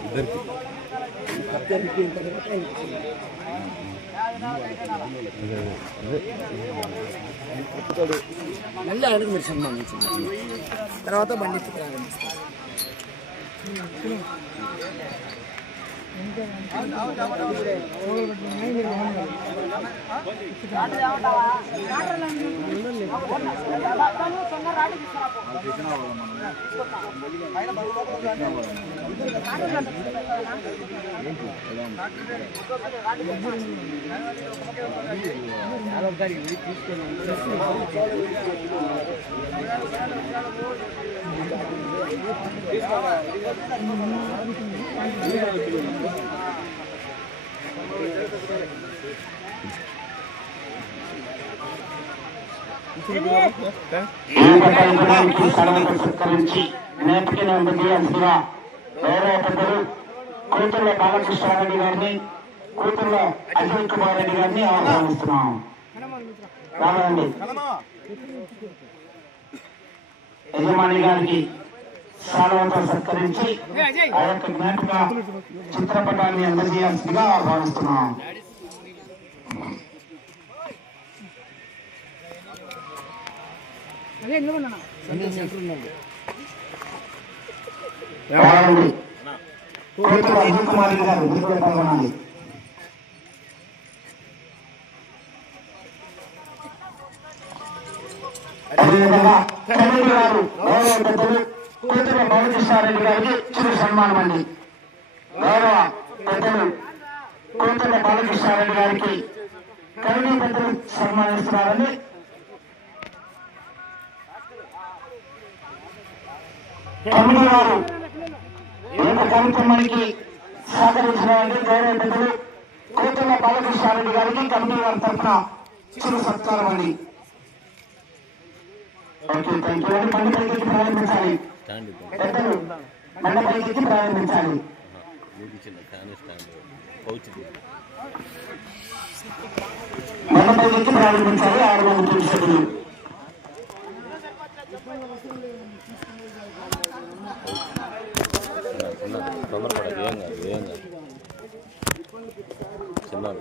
ఇద్దరికి మళ్ళీ ఆయనకు మీరు సన్మానించింది తర్వాత బండి ఎత్తి ప్రారంభిస్తారు ఈ పట్టణానికి సడలకు సత్కరించి నేటికి అందజేయాల్సిన గౌరవ పెద్దలు కూతుళ్ళ బాలకృష్ణారెడ్డి గారిని కూతుళ్ళ అజయ్ కుమార్ రెడ్డి గారిని ఆహ్వానిస్తున్నాం రామండి యజమాని గారికి సాలవంతం సత్కరించి ఆ యొక్క జ్ఞాపిక చిత్రపటాన్ని అందజేయాల్సిందిగా ఆహ్వానిస్తున్నాం రామండి కుమార్ గారు పాల్గొనాలి కూతురు బాలకృష్ణారెడ్డి గారికి చిరు సన్మానం అండి గౌరవ పెద్దలు కూతురు బాలకృష్ణారెడ్డి గారికి కమిటీ పెద్దలు సన్మానిస్తున్నారండి కమిటీ వారు ఈ యొక్క కార్యక్రమానికి సహకరించినటువంటి గౌరవ పెద్దలు బాలకృష్ణారెడ్డి గారికి కమిటీ వారి తరఫున చిరు సత్కారం అండి. ఓకే థ్యాంక్ యూ అండి మండ పైకి ప్రారంభించాలి. పెద్దలు మండ పైకి ప్రారంభించాలి. మండ పైకి ప్రారంభించాలి. ఆరు మంది సభ్యులు. తొందరపడదు ఏం కాదు ఏం కాదు. చిన్నాడు.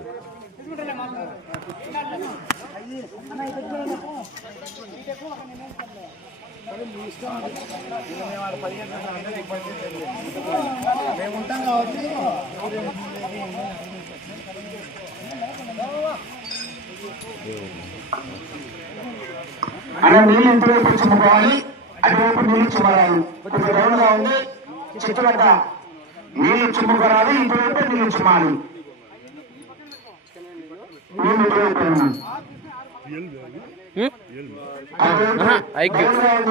అలా నీళ్ళు ఇంటి ఇంటివైపు చుమ్ముకోవాలి అటువైపు నీళ్ళు చుమ్మరాలి కొంచెం రౌండ్ ఉంది. చుట్టుపక్క నీళ్ళు చుమ్ముకోరాలి ఇంటివైపు నీళ్ళు చుమ్మాలి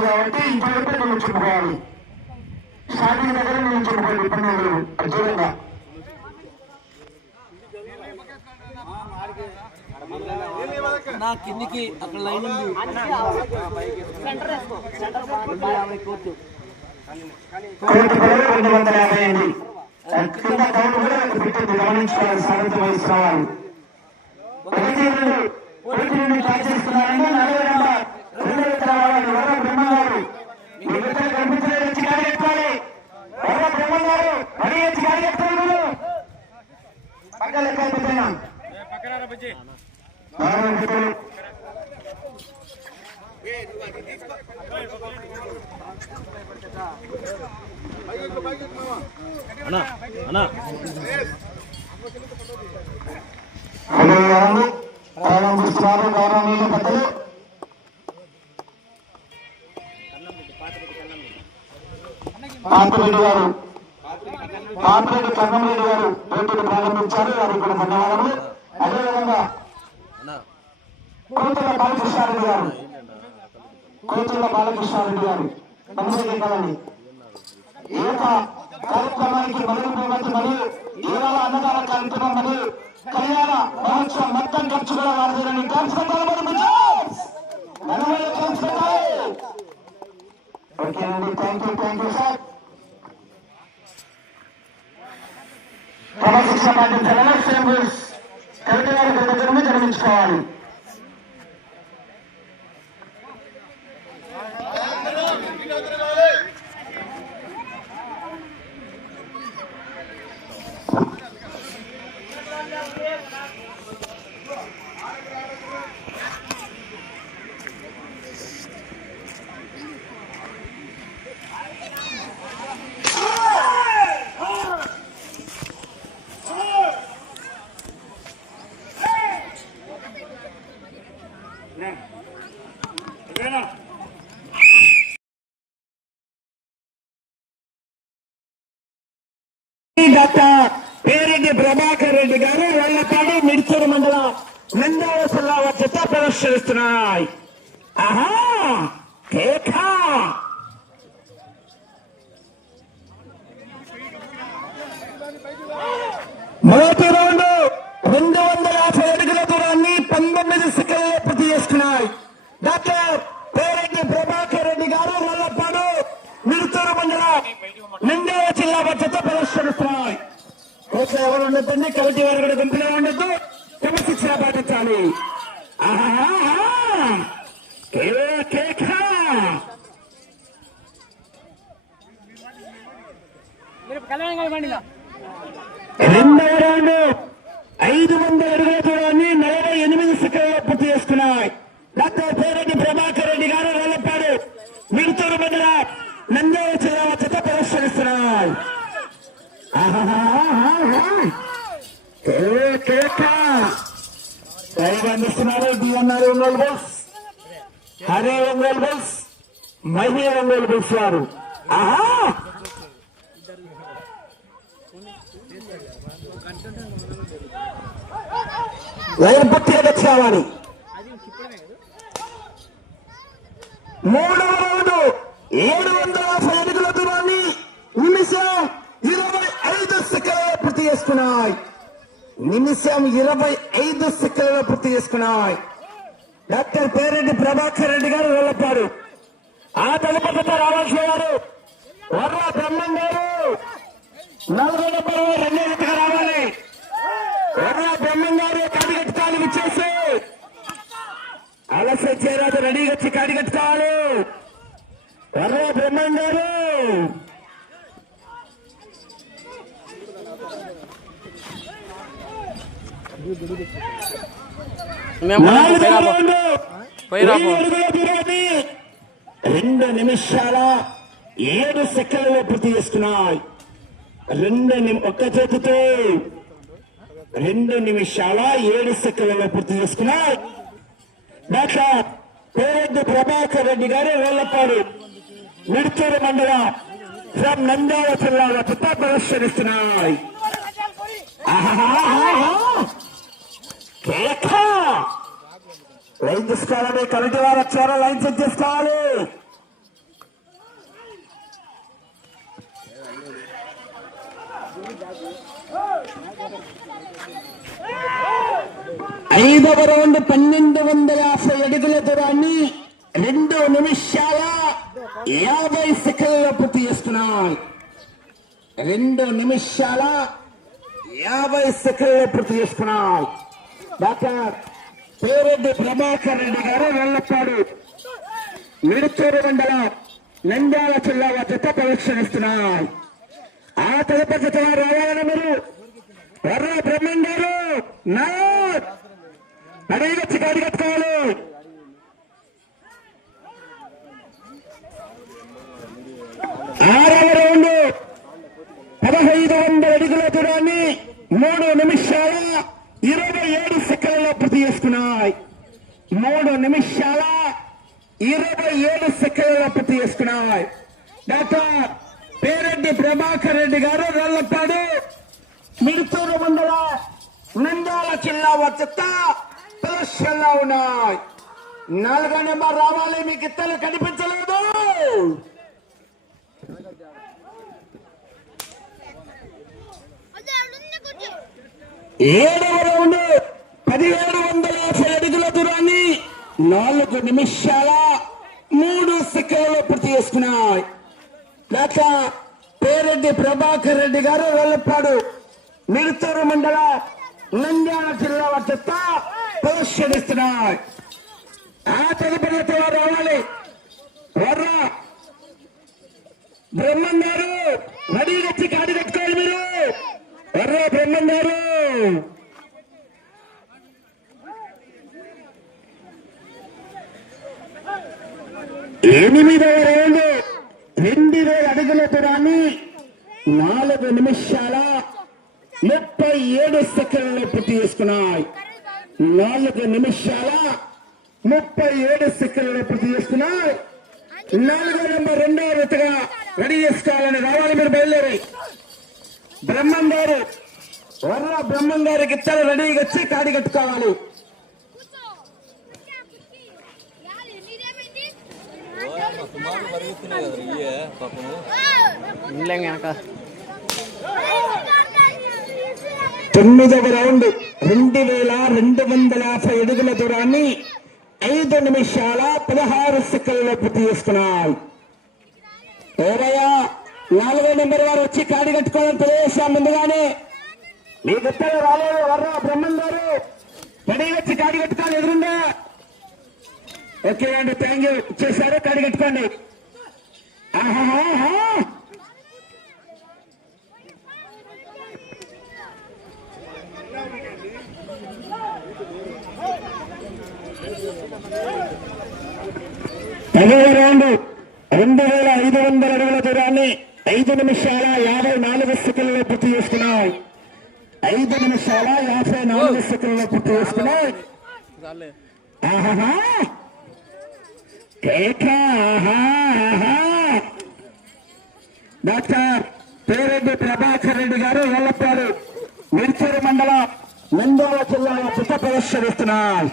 కాబట్టి ఇంటివైపు నీళ్ళు చుమ్ముకోవాలి స్టార్టింగ్ దగ్గర నీళ్ళు చుమ్ముకోవాలి ఇబ్బంది అర్జునంగా నా కిందికి అక్కడ లైన్ ఉంది. యాభై కోట్లు. కోటి పదవి రెండు వందల యాభై ఎనిమిది కింద కౌంట్ కూడా గమనించుకోవాలి సాధించి వహిస్తున్నవారు ఒకటి రెండు రెండు ట్రై చేస్తున్నారంటే నలభై నెంబర్ రెండు ఎత్తున వాడాలి వర బ్రహ్మగారు మీ బిడ్డలు కనిపించలేదు వచ్చి గాడి ఎత్తాలి వర బ్రహ్మగారు మరీ వచ్చి గాడి ఎత్తాలి మీరు పక్కన లెక్క అయిపోతున్నా గౌరవ బిడ్డలు అన్నా అన్నా అదేవిధంగా ప్రారంభిస్తున్నారు గౌరవనీయుల పెద్దలు పాపిరెడ్డి గారు పాపిరెడ్డి కన్నమరెడ్డి గారు పోటీని ప్రారంభించారు. వారికి కూడా ధన్యవాదాలు అదేవిధంగా అన్నా బాలకృష్ణారెడ్డి గారు కూతుళ్ళ బాలకృష్ణారెడ్డి గారు మంచిది కదండి ఈ యొక్క కార్యక్రమానికి మరియు పోవచ్చు మరియు ఈవేళ అన్నదాన కార్యక్రమం మరియు కళ్యాణ మహోత్సవం మొత్తం ఖర్చు కూడా వారదని ఖర్చు పెట్టాలి మరి ఓకే అండి thank you thank you sir క్రమశిక్షణ పాటించాలని సేంబుల్స్ కవిత గారి జన్మించుకోవాలి. డాక్టర్ పేరెడ్డి ప్రభాకర్ రెడ్డి గారు వాళ్ళపాడు మిడిచూరు మండలం నందాల జిల్లా వచ్చేత ప్రదర్శనిస్తున్నాయి. ఆహా! కేకా! మొదటి రౌండ్ రెండు వందల యాభై అడుగుల దూరాన్ని పంతొమ్మిది సెకండ్లు పూర్తి చేస్తున్నాయి డాక్టర్ పేరెడ్డి ప్రభాకర్ రెడ్డి గారు వల్లపాడు మిరుతూరు మండలం నిందేవ జిల్లా వచ్చేత ప్రదర్శనిస్తున్నాయి కోట్ల ఎవరు ఉండొద్దండి కమిటీ వారు కూడా గుంపులో ఉండొద్దు క్రమశిక్షణ పాటించాలి ఆహాహా! కే- కేకా! రెండవ రౌండ్ ఐదు వందల అడుగుల దూరాన్ని నలభై ఎనిమిది సెకండ్లో పూర్తి చేసుకున్నాయి డాక్టర్ పేరెడ్డి ప్రభాకర్ రెడ్డి గారు వెళ్ళపాడు మిగతూరు మండల నంద్యాల జిల్లా చెత్త ప్రదర్శనిస్తున్నాయి అందిస్తున్నారు డిఎన్ఆర్ ఒంగోలు బస్ అరే ఒంగోలు బస్ మహి ఒంగోలు బస్ వారు. ఆహా! లైన్ పూర్తిగా తెచ్చుకోవాలి మూడవ రౌండ్ ఏడు వందల యాభై అడుగుల దూరాన్ని నిమిషం ఇరవై ఐదు సెకండ్లలో పూర్తి చేసుకున్నాయి. నిమిషం ఇరవై ఐదు సెకండ్లలో పూర్తి చేసుకున్నాయి. డాక్టర్ పేరెడ్డి ప్రభాకర్ రెడ్డి గారు వెళ్ళపాడు ఆ తలపత రావాల్సిన గారు వర్ర బ్రహ్మం గారు. నలభై నెంబర్ రెండో రావాలి. వర్ర బ్రహ్మం గారు కాడిగట్టుకోవాలి విచ్చేసి. అలస చేరాదు రెడీగా వచ్చి కాడిగట్టుకోవాలి వర్ర బ్రహ్మం గారు. నాలుగవ రౌండ్ నిమిషాల ఏడు సెకండ్లలో పూర్తి చేసుకున్నాయి. రెండు ఒక్క చేతితో రెండు నిమిషాల ఏడు సెకండ్లలో పూర్తి చేసుకున్నాయి. డాక్టర్ పేరెడ్డి ప్రభాకర్ రెడ్డి గారు వేళ్ళపాడు మిడ్చూరు మండలం ఫ్రమ్ నంద్యాల జిల్లాలో చిత్త ప్రదర్శనిస్తున్నాయి. ఆహాహాహా. లైన్ తీసుకోవాలండి కమిటీ వారు వచ్చారు లైన్ చెక్ చేసుకోవాలి. ఐదవ రౌండ్ పన్నెండు వందల యాభై అడుగుల దూరాన్ని రెండు నిమిషాల యాభై సెకండ్ల పూర్తి చేస్తున్నాయి. రెండు నిమిషాల యాభై సెకండ్లు పూర్తి చేస్తున్నాయి. డాక్టర్ పేరెడ్డి ప్రభాకర్ రెడ్డి గారు వెళ్ళపాడు మిడుచూరు మండలం నంద్యాల జిల్లా జత ప్రదర్శనిస్తున్నాం ఆ తదుపరి జత రావాలని మీరు? ఎర్ర బ్రహ్మం గారు నా అడిగొచ్చి అడిగట్టుకోవాలి ఆరవ రౌండ్ పదహైదు వందల అడుగుల దూరాన్ని మూడు నిమిషాల ఇరవై ఏడు సెకండ్లలో పూర్తి చేసుకున్నాయి మూడు నిమిషాల ఇరవై ఏడు సెకండ్లలో పూర్తి చేసుకున్నాయి డాక్టర్ పేరెడ్డి ప్రభాకర్ రెడ్డి గారు రల్లపాడు మిడుతూరు మండల నంద్యాల జిల్లా వచ్చత ప్రదర్శనలో ఉన్నాయి. నాలుగో నెంబర్ రావాలి మీకు ఇత్తలు కనిపించలేదు. ఏడవ రౌండ్ పదిహేడు వందల యాభై అడుగుల దూరాన్ని నాలుగు నిమిషాల మూడు సెకండ్లు పూర్తి చేసుకున్నాయి. గత పేరెడ్డి ప్రభాకర్ రెడ్డి గారు వెళ్ళపాడు. మిరుతూరు మండల నంద్యాల జిల్లా వద్ద పరిశీలిస్తున్నాయి. ఆ తదుపరి వారు రావాలి. వర్రా బ్రహ్మం గారు రెడీ వచ్చి కాడి కట్టుకోవాలి మీరు. వర్రా బ్రహ్మం గారు. ఎనిమిదవ రౌండ్ రెండు వేల అడుగుల దూరాన్ని నాలుగు నిమిషాల ముప్పై ఏడు సెకండ్లు పూర్తి చేసుకున్నాయి. నాలుగు నిమిషాల ముప్పై ఏడు సెకండ్లు పూర్తి చేసుకున్నాయి. నాలుగో నెంబర్ రెండవ వితగా రెడీ చేసుకోవాలని రావాలి మీరు బయలుదేరి. బ్రహ్మం గారు వర్ర బ్రహ్మం గారి గిత్తలు రెడీగా వచ్చి కాడి కట్టుకోవాలి. తొమ్మిదవ రౌండ్ రెండు వేల రెండు వందల యాభై అడుగుల దూరాన్ని ఐదు నిమిషాల పదహారు సెకండ్లో పూర్తి చేసుకున్నాయి ఏవయ్యా నాలుగో నెంబర్ వారు వచ్చి కాడి కట్టుకోవాలని తెలియజేశాం ముందుగానే. మీ గుట్టలు రాలేదు వర్ర బ్రహ్మం గారు. రెడీ వచ్చి కాడి కట్టుకోవాలి ఎదురుందా ఓకే అండి థ్యాంక్ యూ ఇచ్చేసారు కాడి కట్టుకోండి ఆహాహా పదవ రౌండ్. రెండు వేల ఐదు వందల అడుగుల దూరాన్ని ఐదు నిమిషాల యాభై నాలుగు సెకండ్లో పూర్తి చేసుకున్నాయి ఐదు నిమిషాల యాభై నాలుగు సెకండ్లో పూర్తి చేసుకున్నాయి చాలే. ఆహాహా. డాక్టర్ పేరెడ్డి ప్రభాకర్ రెడ్డి గారు ఎల్లప్పారు మిర్చూరు మండలం నంద్యాల జిల్లాలో చిత్త ప్రదర్శనిస్తున్నారు.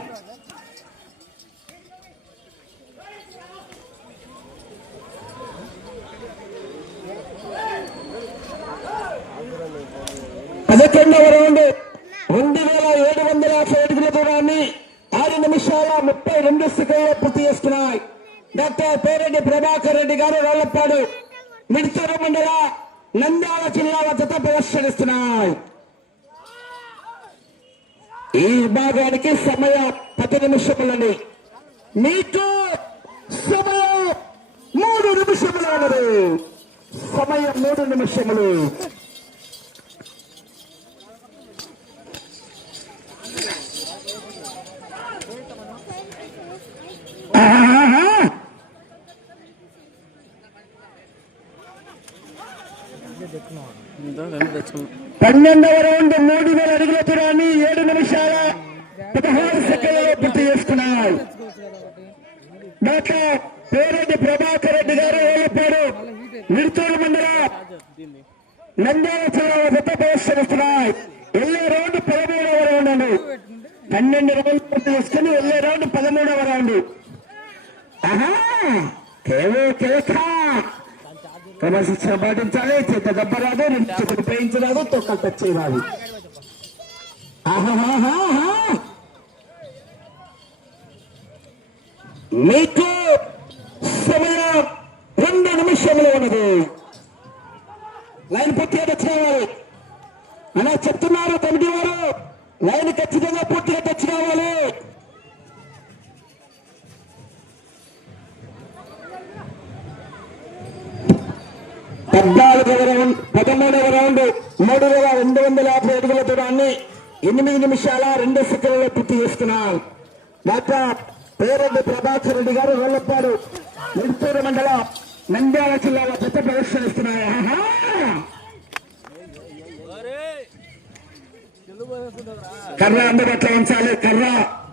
పదకొండవ రౌండ్ రెండు వేల ఏడు వందల యాభై అడుగుల దూరాన్ని ఆరు నిమిషాల ముప్పై రెండు సెకండ్లు పూర్తి చేస్తున్నాయి డాక్టర్ పేరెడ్డి ప్రభాకర్ రెడ్డి గారు రోళ్ళపాడు మిడితూరు మండల నంద్యాల జిల్లా వద్ద ప్రదర్శనిస్తున్నాయి ఈ విభాగానికి సమయం పది నిమిషములని మీకు సమయం మూడు నిమిషములు సమయం మూడు నిమిషములు. పన్నెండవ రౌండ్ మూడు వేల అడుగుల దూరాన్ని ఏడు నిమిషాల పదహారు సెకండ్లలో పూర్తి చేసుకున్నారు డాక్టర్ పేరెడ్డి ప్రభాకర్ రెడ్డి గారు ఓలపాడు మిర్చూరు మండల నంద్యాల జిల్లా జత ప్రదర్శనిస్తున్నాయి వెళ్ళే రౌండ్ పదమూడవ రౌండ్ అండి. పన్నెండు రౌండ్ పూర్తి చేసుకుని వెళ్ళే రౌండ్ పదమూడవ రౌండ్. ఆహా! కేవో కేకా క్రమశిక్షణ పాటించాలి చేత దెబ్బ రాదు రెండు చేతులు పేయించరాదు తొక్కలు టచ్ చేయరాదు మీకు సమయం రెండు నిమిషంలో ఉన్నది. లైన్ పూర్తిగా వచ్చిన వారు అలా చెప్తున్నారు కమిటీ వారు. లైన్ ఖచ్చితంగా ఎనిమిది నిమిషాల రెండు సెకండ్లలో పూర్తి చేస్తున్నాం. డాక్టర్ పేరెడ్డి ప్రభాకర్ రెడ్డి గారు రోళ్ళపాడు నిడుతూరు మండలం నంద్యాల జిల్లాలో పెద్ద ప్రదర్శనిస్తున్నారు ఆహా! కర్ర అందుబాటులో ఉంచాలి. కర్ర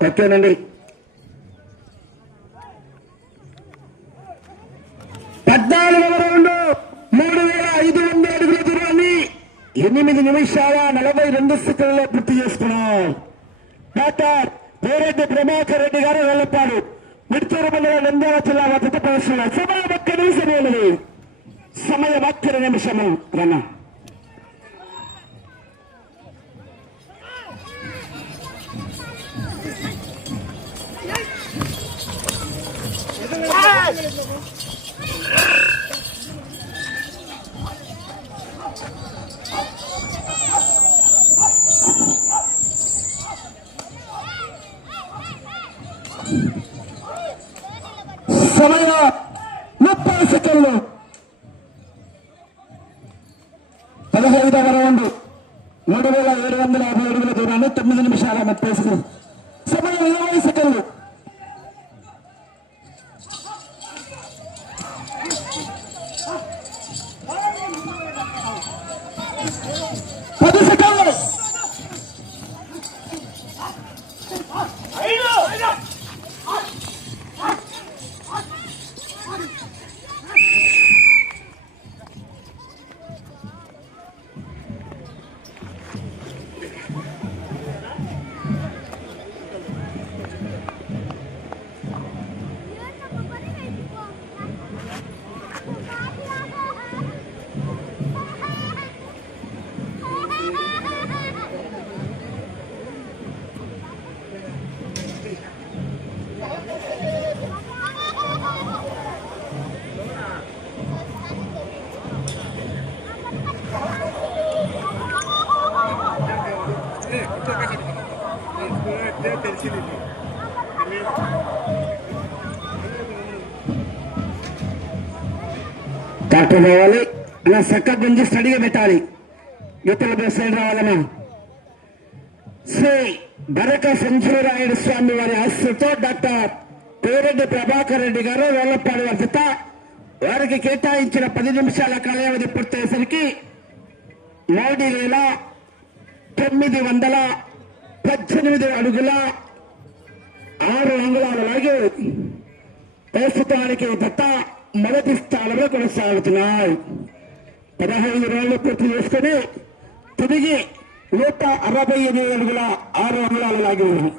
ఓకేనండి పద్నాలుగు రౌండ్ మూడు వేల ఐదు వందల ఎనిమిది నిమిషాల నలభై రెండు సెకండ్లో పూర్తి చేసుకున్నాం డాక్టర్ పేరెడ్డి ప్రభాకర్ రెడ్డి గారు వెళ్ళపాడు మిడ్తూరు మండలం నంద్యాల జిల్లా వద్ద ప్రదర్శన సమయం ఒక్క నిమిషం ఉన్నది సమయం ఒక్క నిమిషము రన్న సమయం ముప్పై సెకండ్లు. పదహైదవ రౌండ్ మూడు వేల ఏడు వందల యాభై అడుగుల దూరాన్ని తొమ్మిది నిమిషాల ముప్పై సెకండ్లు. సమయం ఇరవై సెకండ్లు. డాక్టర్ రావాలి అలా చక్క గుంజి స్టడీగా పెట్టాలి. యువతల సైడ్ రావాలన్నా శ్రీ బరక సంజీవరాయుడు స్వామి వారి ఆశతో డాక్టర్ పేరెడ్డి ప్రభాకర్ రెడ్డి గారు రోళ్ళపాడు వర్ధిత వారికి కేటాయించిన పది నిమిషాల కాలావధి పూర్తయ్యేసరికి మూడు వేల తొమ్మిది వందల పద్దెనిమిది అడుగుల ఆరు అంగుళాల లాగి ప్రస్తుతానికి దత్త మొదటి స్థానంలో కొనసాగుతున్నాయి. పదహైదు రోజులు పూర్తి చేసుకుని తిరిగి నూట అరవై ఎనిమిది అడుగుల ఆరు వందల లాగి ఉన్నాయి.